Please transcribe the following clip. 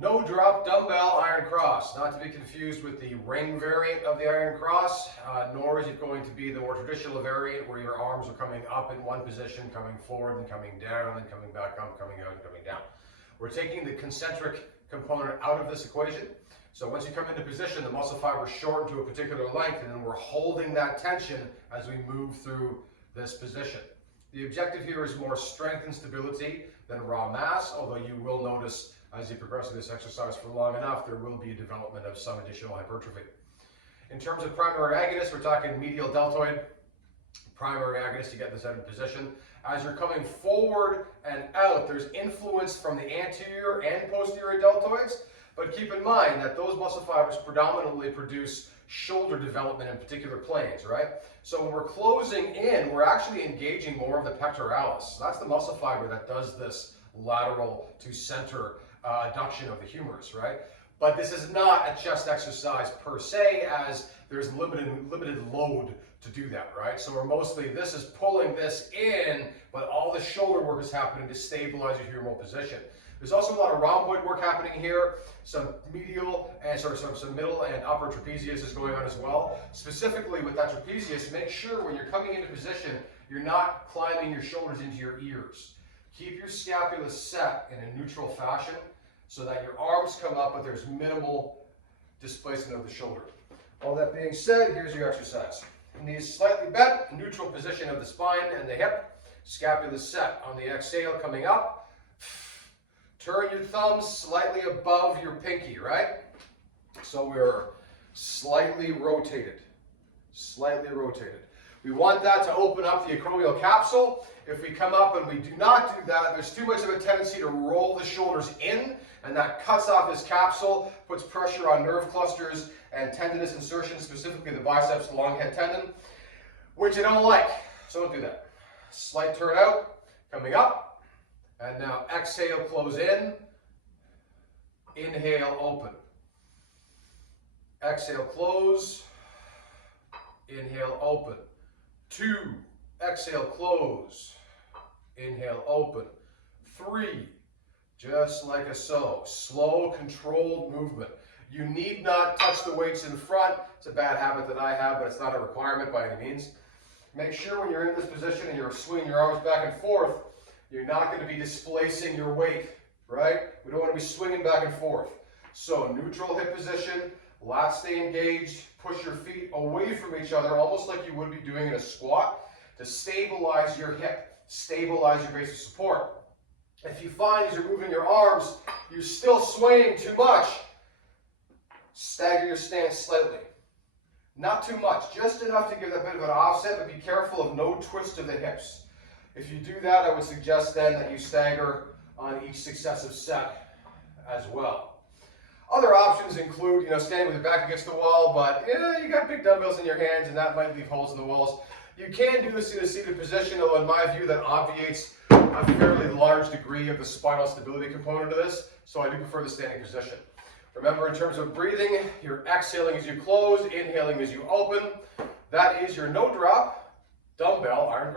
No drop dumbbell iron cross, not to be confused with the ring variant of the iron cross, nor is it going to be the more traditional variant where your arms are coming up in one position, coming forward and coming down, and coming back up, coming out and coming down. We're taking the concentric component out of this equation. So once you come into position, the muscle fibers shorten to a particular length, and then we're holding that tension as we move through this position. The objective here is more strength and stability than raw mass, although you will notice as you progress through this exercise for long enough, there will be a development of some additional hypertrophy. In terms of primary agonists, we're talking medial deltoid, primary agonist to get this out of position. As you're coming forward and out, there's influence from the anterior and posterior deltoids, but keep in mind that those muscle fibers predominantly produce shoulder development in particular planes, right? So when we're closing in, we're actually engaging more of the pectoralis. That's the muscle fiber that does this lateral to center adduction of the humerus, right? But this is not a chest exercise per se, as there's limited load to do that, right? So we're mostly, this is pulling this in, but all the shoulder work is happening to stabilize your humeral position. There's also a lot of rhomboid work happening here. Some medial and some middle and upper trapezius is going on as well. Specifically with that trapezius, make sure when you're coming into position, you're not climbing your shoulders into your ears. Keep your scapula set in a neutral fashion so that your arms come up, but there's minimal displacement of the shoulder. All that being said, here's your exercise. Knees slightly bent, neutral position of the spine and the hip. Scapula set on the exhale, coming up. Turn your thumbs slightly above your pinky, right? So we're slightly rotated, slightly rotated. We want that to open up the acromial capsule. If we come up and we do not do that, there's too much of a tendency to roll the shoulders in, and that cuts off this capsule, puts pressure on nerve clusters and tendinous insertion, specifically the biceps long head tendon, which I don't like, so don't do that. Slight turn out, coming up, and now exhale, close in, inhale, open. Exhale, close, inhale, open. 2, exhale, close, inhale, open. 3, just like so. Slow, controlled movement. You need not touch the weights in front. It's a bad habit that I have, but it's not a requirement by any means. Make sure when you're in this position and you're swinging your arms back and forth, you're not going to be displacing your weight, right? We don't want to be swinging back and forth. So neutral hip position, lats stay engaged, push your feet away from each other, almost like you would be doing in a squat, to stabilize your hip, stabilize your base of support. If you find as you're moving your arms, you're still swaying too much, stagger your stance slightly. Not too much, just enough to give a bit of an offset, but be careful of no twist of the hips. If you do that, I would suggest then that you stagger on each successive set as well. Other options include, standing with your back against the wall, but you got big dumbbells in your hands and that might leave holes in the walls. You can do this in a seated position, although in my view that obviates a fairly large degree of the spinal stability component of this, so I do prefer the standing position. Remember, in terms of breathing, you're exhaling as you close, inhaling as you open. That is your no drop dumbbell iron cross.